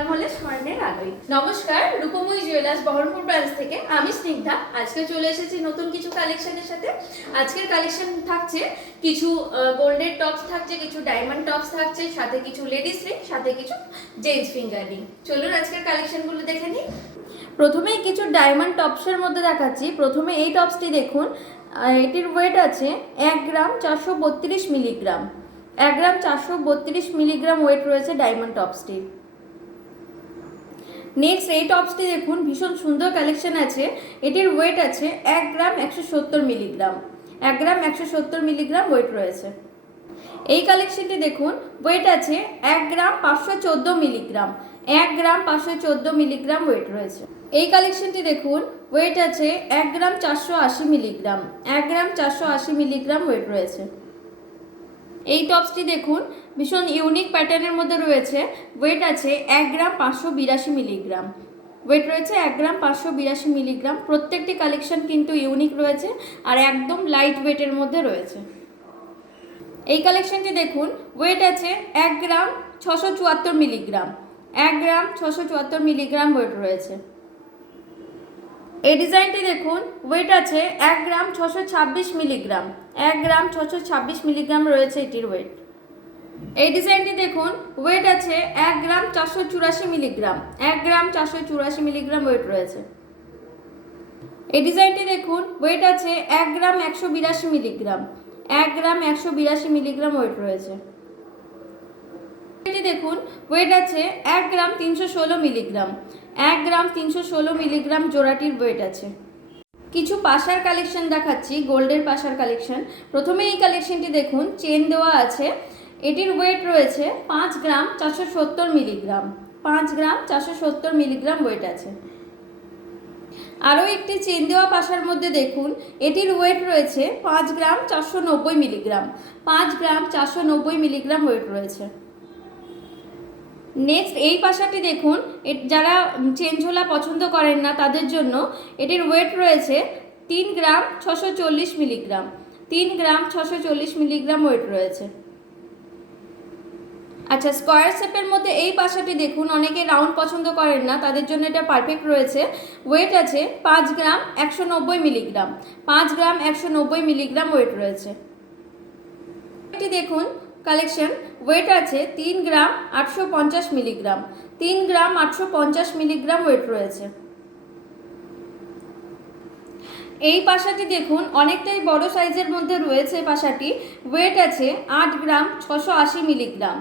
সোনার মলে স্বর্ণের আলোয়। নমস্কার, রূপময়ী জুয়েলার্স বহরমপুর ব্রাঞ্চ থেকে আমি স্নিগ্ধা। আজকে চলে এসেছি নতুন কিছু কালেকশনের সাথে। আজকের কালেকশন থাকছে কিছু গোল্ডের টপস থাকছে, কিছু ডায়মন্ড টপস থাকছে, সাথে কিছু লেডিস রিং, সাথে কিছু জেন্টস ফিঙ্গার রিং। চলুন আজকের কালেকশনগুলো দেখে নিই। প্রথমেই কিছু ডায়মন্ড টপসের মধ্যে দেখাচ্ছি। প্রথমে এই টপসটি দেখুন, এটির ওয়েট আছে 1 গ্রাম 432 মিলিগ্রাম। 1 গ্রাম 432 মিলিগ্রাম ওয়েট রয়েছে ডায়মন্ড টপসটি। নেক্সট এই টপসটি দেখুন, ভীষণ সুন্দর কালেকশন আছে। এটির ওয়েট আছে 1 গ্রাম 170 মিলিগ্রাম। 1 গ্রাম 170 মিলিগ্রাম ওয়েট রয়েছে। এই কালেকশনটি দেখুন, ওয়েট আছে 1 গ্রাম 514 মিলিগ্রাম। 1 গ্রাম 514 মিলিগ্রাম ওয়েট রয়েছে। এই কালেকশনটি দেখুন, ওয়েট আছে 1 গ্রাম 480 মিলিগ্রাম। 1 গ্রাম 480 মিলিগ্রাম ওয়েট রয়েছে। এই টপসটি দেখুন, ভীষণ ইউনিক প্যাটার্নের মধ্যে রয়েছে। ওয়েট আছে 1 গ্রাম 582 মিলিগ্রাম। ওয়েট রয়েছে 1 গ্রাম 582 মিলিগ্রাম। প্রত্যেকটি কালেকশন কিন্তু ইউনিক রয়েছে আর একদম লাইট ওয়েটের মধ্যে রয়েছে। এই কালেকশনটি দেখুন, ওয়েট আছে 1 গ্রাম 674 মিলিগ্রাম। 1 গ্রাম 674 মিলিগ্রাম ওয়েট রয়েছে। এই ডিজাইনটি দেখুন, ওয়েট আছে 1 গ্রাম 626 মিলিগ্রাম। 1 গ্রাম 626 মিলিগ্রাম রয়েছে এটির ওয়েট। এই ডিজাইনটি দেখুন, ওয়েট আছে 1 গ্রাম 484 মিলিগ্রাম। 1 গ্রাম 484 মিলিগ্রাম ওয়েট রয়েছে। এই ডিজাইনটি দেখুন, ওয়েট আছে 1 গ্রাম 182 মিলিগ্রাম। 1 গ্রাম 182 মিলিগ্রাম ওয়েট রয়েছে। এটি দেখুন, ওয়েট আছে 1 গ্রাম 316 মিলিগ্রাম। 1 গ্রাম 316 মিলিগ্রাম জোড়াটির ওয়েট আছে। কিছু পাশার কালেকশন দেখাচ্ছি, গোল্ডের পাশার কালেকশন। প্রথমে এই কালেকশনটি দেখুন, চেন দেওয়া আছে। এটির ওয়েট রয়েছে 5 গ্রাম 470 মিলিগ্রাম। 5 গ্রাম 470 মিলিগ্রাম ওয়েট আছে। আরও একটি চেন দেওয়া পাশার মধ্যে দেখুন, এটির ওয়েট রয়েছে 5 গ্রাম 490 মিলিগ্রাম। 5 গ্রাম 490 মিলিগ্রাম ওয়েট রয়েছে। নেক্সট এই পাশাটি দেখুন, যারা চেন ঝোলা পছন্দ করেন না তাদের জন্য এটির ওয়েট রয়েছে 3 গ্রাম 640 মিলিগ্রাম। 3 গ্রাম 640 মিলিগ্রাম ওয়েট রয়েছে। আচ্ছা, স্কোয়ার শেপের মধ্যে এই পাশাটি দেখুন, অনেকে রাউন্ড পছন্দ করেন না তাদের জন্য এটা পারফেক্ট রয়েছে। ওয়েট আছে 5 গ্রাম 190 মিলিগ্রাম। 5 গ্রাম 190 মিলিগ্রাম ওয়েট রয়েছে। এটি দেখুন কালেকশন, ওয়েট আছে 3 গ্রাম 850 মিলিগ্রাম। 3 গ্রাম 850 মিলিগ্রাম ওয়েট রয়েছে। এই পাশাটি দেখুন, অনেকটাই বড় সাইজের মধ্যে রয়েছে পাশাটি। ওয়েট আছে 8 গ্রাম 680 মিলিগ্রাম।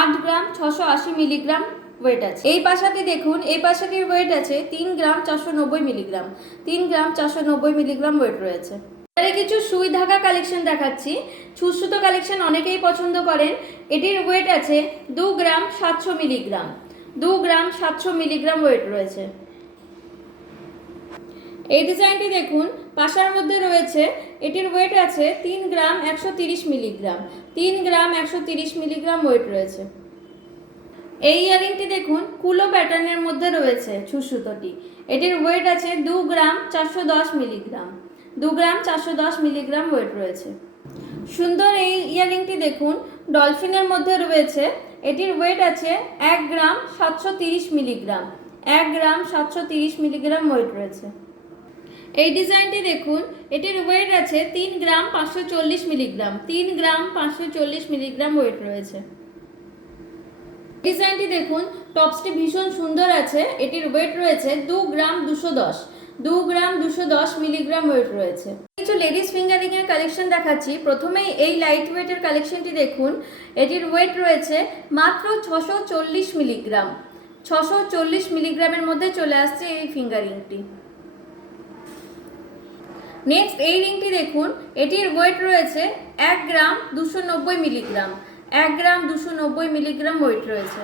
8 গ্রাম 680 মিলিগ্রাম ওয়েট আছে। এই পাশাটি দেখুন, এই পাশাটির ওয়েট আছে 3 গ্রাম 490 মিলিগ্রাম। 3 গ্রাম 490 মিলিগ্রাম ওয়েট রয়েছে। এবারে কিছু সুই ধাগা কালেকশন দেখাচ্ছি। সুতো কালেকশন অনেকেই পছন্দ করেন। এটির ওয়েট আছে 2 গ্রাম 700 মিলিগ্রাম। 2 গ্রাম 700 মিলিগ্রাম ওয়েট রয়েছে। এই ডিজাইনটি দেখুন, পাশার মধ্যে রয়েছে। এটির ওয়েট আছে 3 গ্রাম 130 মিলিগ্রাম। 3 গ্রাম 130 মিলিগ্রাম ওয়েট রয়েছে। এই ইয়ারিংটি দেখুন, কুলো প্যাটার্নের মধ্যে রয়েছে সুতোটি। এটির ওয়েট আছে 2 গ্রাম 410 মিলিগ্রাম। 2 গ্রাম 410 মিলিগ্রাম ওয়েট রয়েছে। সুন্দর এই ইয়ারিংটি দেখুন, ডলফিনের মধ্যে রয়েছে। এটির ওয়েট আছে 1 গ্রাম 730 মিলিগ্রাম। 1 গ্রাম 730 মিলিগ্রাম ওয়েট রয়েছে। এই ডিজাইনটি দেখুন, এটির ওয়েট আছে 3 গ্রাম 540 মিলিগ্রাম। 3 গ্রাম 540 মিলিগ্রাম ওয়েট রয়েছে। ডিজাইনটি দেখুন, টপসটি ভীষণ সুন্দর আছে। এটির ওয়েট রয়েছে 2 গ্রাম 210। 2 গ্রাম 210 মিলিগ্রাম ওয়েট রয়েছে। কিছু লেডিস ফিঙ্গারিং এর কালেকশন দেখাচ্ছি। প্রথমেই এই লাইট ওয়েটের কালেকশনটি দেখুন, এটির ওয়েট রয়েছে মাত্র 640 মিলিগ্রাম। 640 মিলিগ্রামের মধ্যে চলে আসছে এই ফিঙ্গারিংটি। নেক্সট এই রিংটি দেখুন, এটির ওয়েট রয়েছে 1 গ্রাম 290 মিলিগ্রাম। 1 গ্রাম 290 মিলিগ্রাম ওয়েট রয়েছে।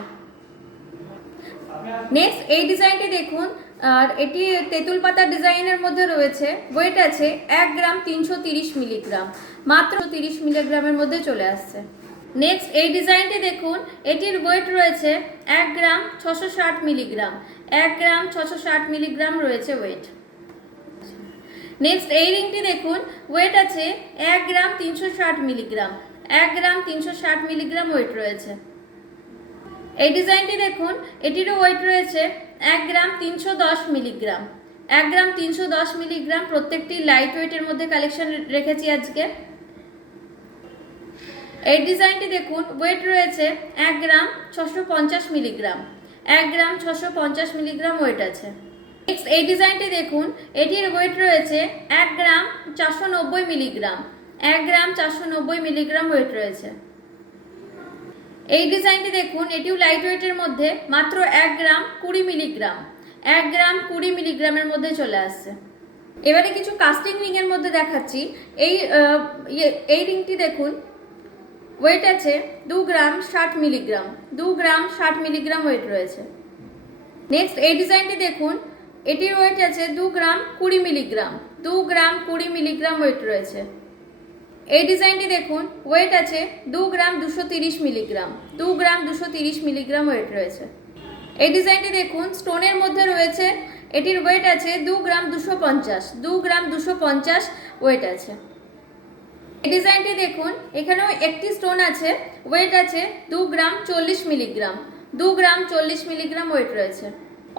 নেক্সট এই ডিজাইনটি দেখুন, আর এটি তেঁতুল পাতা ডিজাইনের মধ্যে রয়েছে। ওয়েট আছে 1 গ্রাম 330 মিলিগ্রাম। মাত্র 30 মিলিগ্রামের মধ্যে চলে আসছে। নেক্সট এই ডিজাইনটি দেখুন, এটির ওয়েট রয়েছে 1 গ্রাম 660 মিলিগ্রাম। 1 গ্রাম 660 মিলিগ্রাম রয়েছে ওয়েট। নেক্সট এই রিংটি দেখুন, ওয়েট আছে 1 গ্রাম 360 মিলিগ্রাম। 1 গ্রাম 360 মিলিগ্রাম ওয়েট রয়েছে। এই ডিজাইনটি দেখুন, এটিরও ওয়েট রয়েছে 1 গ্রাম 310 মিলিগ্রাম। 1 গ্রাম 310 মিলিগ্রাম। প্রত্যেকটি লাইট ওয়েটের মধ্যে কালেকশন রেখেছি আজকে। এই ডিজাইনটি দেখুন, ওয়েট রয়েছে 1 গ্রাম 650 মিলিগ্রাম। 1 গ্রাম 650 মিলিগ্রাম ওয়েট আছে। নেক্সট এই ডিজাইনটি দেখুন, এটির ওয়েট রয়েছে 1 গ্রাম 490 মিলিগ্রাম। 1 গ্রাম 490 মিলিগ্রাম ওয়েট রয়েছে। এই ডিজাইনটি দেখুন, এটিও লাইট ওয়েটের মধ্যে, মাত্র 1 গ্রাম 20 মিলিগ্রাম। 1 গ্রাম 20 মিলিগ্রামের মধ্যে চলে আসছে। এবারে কিছু কাস্টিং রিংয়ের মধ্যে দেখাচ্ছি। এই রিংটি দেখুন, ওয়েট আছে 2 গ্রাম 60 মিলিগ্রাম। 2 গ্রাম 60 মিলিগ্রাম ওয়েট রয়েছে। নেক্সট এই ডিজাইনটি দেখুন, এটির ওয়েট আছে 2 গ্রাম 20 মিলিগ্রাম। 2 গ্রাম 20 মিলিগ্রাম ওয়েট রয়েছে। এই ডিজাইনটি দেখুন, ওয়েট আছে 2 গ্রাম 230 মিলিগ্রাম। 2 গ্রাম 230 মিলিগ্রাম ওয়েট রয়েছে। এই ডিজাইনটি দেখুন, স্টোনের মধ্যে রয়েছে। এটির ওয়েট আছে 2 গ্রাম 250। 2 গ্রাম 250 ওয়েট আছে। এই ডিজাইনটি দেখুন, এখানেও একটি স্টোন আছে, ওয়েট আছে 2 গ্রাম 40 মিলিগ্রাম। 2 গ্রাম 40 মিলিগ্রাম ওয়েট রয়েছে।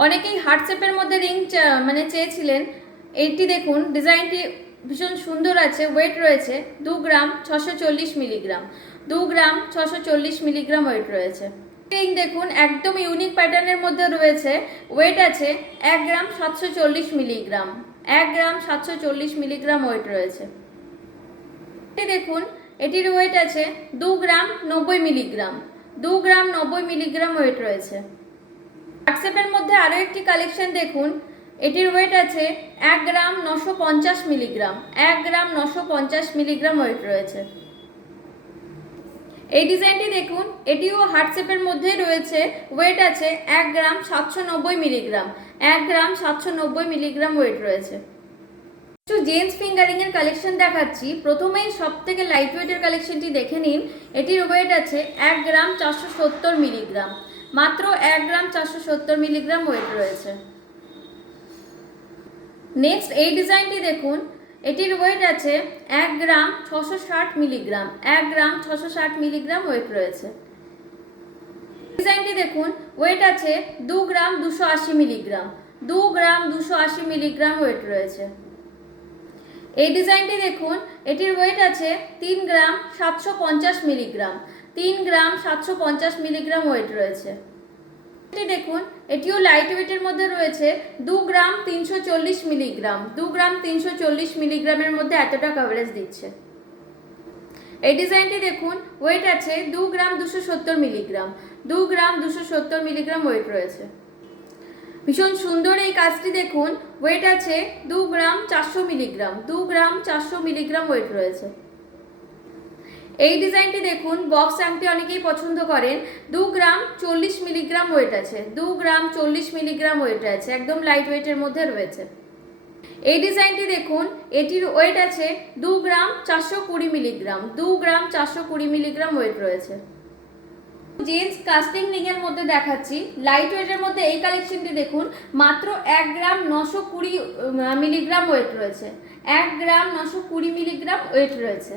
অনেকেই হার্ট শেপের মধ্যে রিং চেয়েছিলেন। এইটি দেখুন, ডিজাইনটি ভীষণ সুন্দর আছে, ওয়েট রয়েছে 2 গ্রাম 640 মিলিগ্রাম। 2 গ্রাম 640 মিলিগ্রাম ওয়েট রয়েছে। রিং দেখুন, একদম ইউনিক প্যাটার্নের মধ্যে রয়েছে, ওয়েট আছে 1 গ্রাম 740 মিলিগ্রাম। 1 গ্রাম 740 মিলিগ্রাম ওয়েট রয়েছে। দেখুন, এটির ওয়েট আছে 2 গ্রাম 90 মিলিগ্রাম। 2 গ্রাম 90 মিলিগ্রাম ওয়েট রয়েছে। হোয়াটসঅ্যাপের মধ্যে আরও একটি কালেকশন দেখুন, এটির ওয়েট আছে 1 গ্রাম 950 মিলিগ্রাম। 1 গ্রাম 950 মিলিগ্রাম ওয়েট রয়েছে। এই ডিজাইনটি দেখুন, এটিও হোয়াটসঅ্যাপের মধ্যে রয়েছে, ওয়েট আছে 1 গ্রাম 790 মিলিগ্রাম। 1 গ্রাম 790 মিলিগ্রাম ওয়েট রয়েছে। কিছু জেন্টস ফিঙ্গারিং এর কালেকশন দেখাচ্ছি। প্রথমেই সব থেকে লাইট ওয়েটের কালেকশনটি দেখে নিন। এটির ওয়েট আছে 1 গ্রাম 470 মিলিগ্রাম। মাত্র 1 গ্রাম 470 মিলিগ্রাম ওয়েট রয়েছে। নেক্সট এই ডিজাইনটি দেখুন, এটির ওয়েট আছে 1 গ্রাম 660 মিলিগ্রাম। 1 গ্রাম 660 মিলিগ্রাম ওয়েট রয়েছে। ডিজাইনটি দেখুন, ওয়েট আছে 2 গ্রাম 280 মিলিগ্রাম। 2 গ্রাম 280 মিলিগ্রাম ওয়েট রয়েছে। এই ডিজাইনটি দেখুন, এটির ওয়েট আছে 3 গ্রাম 750 মিলিগ্রাম। 3 গ্রাম 750 মিলিগ্রাম ওয়েট রয়েছে। দেখুন, এটিও লাইট ওয়েটের মধ্যে রয়েছে, 2 গ্রাম 340 মিলিগ্রাম। 2 গ্রাম 340 মিলিগ্রামের মধ্যে এতটা কভারেজ দিচ্ছে। এই ডিজাইনটি দেখুন, ওয়েট আছে 2 গ্রাম 270 মিলিগ্রাম। 2 গ্রাম 270 মিলিগ্রাম ওয়েট রয়েছে। ভীষণ সুন্দর এই কাজটি দেখুন, ওয়েট আছে 2 গ্রাম 400 মিলিগ্রাম। 2 গ্রাম 400 মিলিগ্রাম ওয়েট রয়েছে। এই ডিজাইনটি দেখুন, বক্স আংটি অনেকেই পছন্দ করেন। 2 গ্রাম 40 মিলিগ্রাম ওয়েট আছে। 2 গ্রাম 40 মিলিগ্রাম ওয়েট আছে, একদম লাইট ওয়েটের মধ্যে রয়েছে। এই ডিজাইনটি দেখুন, এটির ওয়েট আছে 2 গ্রাম 420 মিলিগ্রাম। 2 গ্রাম 420 মিলিগ্রাম ওয়েট রয়েছে। জেন্টস কাস্টিং রিং এর মধ্যে দেখাচ্ছি। লাইট ওয়েটের মধ্যে এই কালেকশনটি দেখুন, মাত্র 1 গ্রাম 920 মিলিগ্রাম ওয়েট রয়েছে। 1 গ্রাম 920 মিলিগ্রাম ওয়েট রয়েছে।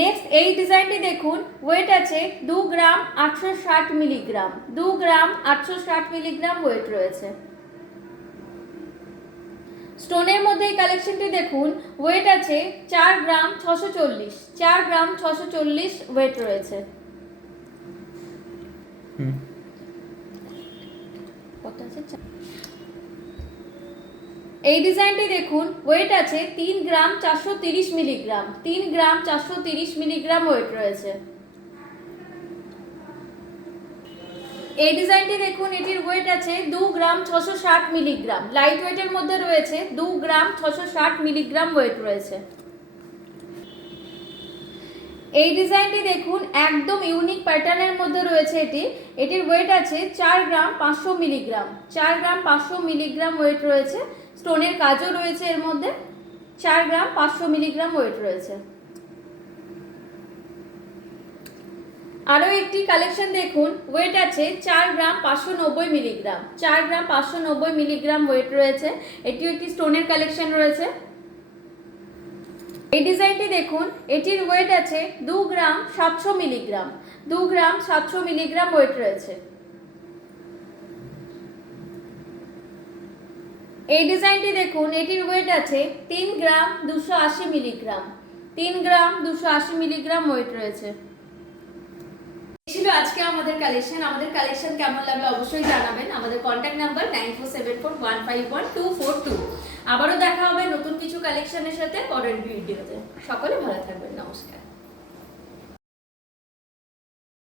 নেক্সট এই ডিজাইনটি দেখুন, ওয়েট আছে 2 গ্রাম 860 মিলিগ্রাম। 2 গ্রাম 860 মিলিগ্রাম ওয়েট রয়েছে। স্টোনের মধ্যে এই কালেকশনটি দেখুন, ওয়েট আছে 4 গ্রাম 640। 4 গ্রাম 640 ওয়েট রয়েছে। এই ডিজাইনটি দেখুন, ওয়েট আছে 3 গ্রাম 430 মিলিগ্রাম। 3 গ্রাম 430 মিলিগ্রাম ওয়েট রয়েছে। এই ডিজাইনটি দেখুন, এটির ওয়েট আছে 2 গ্রাম 660 মিলিগ্রাম। লাইট ওয়েটের মধ্যে রয়েছে, 2 গ্রাম 660 মিলিগ্রাম ওয়েট রয়েছে। এই ডিজাইনটি দেখুন, একদম ইউনিক প্যাটার্নের মধ্যে রয়েছে এটির ওয়েট আছে 4 গ্রাম 500 মিলিগ্রাম। 4 গ্রাম 500 মিলিগ্রাম ওয়েট রয়েছে। স্টোনের কাজও রয়েছে এর মধ্যে। 4 গ্রাম 500 মিলিগ্রাম ওয়েট রয়েছে। আরও একটি কালেকশন দেখুন, ওয়েট আছে 4 গ্রাম 590 মিলিগ্রাম। 4 গ্রাম 590 মিলিগ্রাম ওয়েট রয়েছে। এটিও একটি স্টোনের কালেকশন রয়েছে। এই ডিজাইনটি দেখুন, এটির ওয়েট আছে 2 গ্রাম 700 মিলিগ্রাম। 2 গ্রাম 700 মিলিগ্রাম ওয়েট রয়েছে। এই ডিজাইনটি দেখুন, এটির ওয়েট আছে 3 গ্রাম 280 মিলিগ্রাম। 3 গ্রাম 280 মিলিগ্রাম ওয়েট রয়েছে। ছিল আজকে আমাদের কালেকশন। আমাদের কালেকশন কেমন লাগলো অবশ্যই জানাবেন। আমাদের কন্ট্যাক্ট নাম্বার 9474151242। আবারও দেখা হবে নতুন কিছু কালেকশনের সাথে পরের ভিডিওতে। সকলে ভালো থাকবেন, নমস্কার।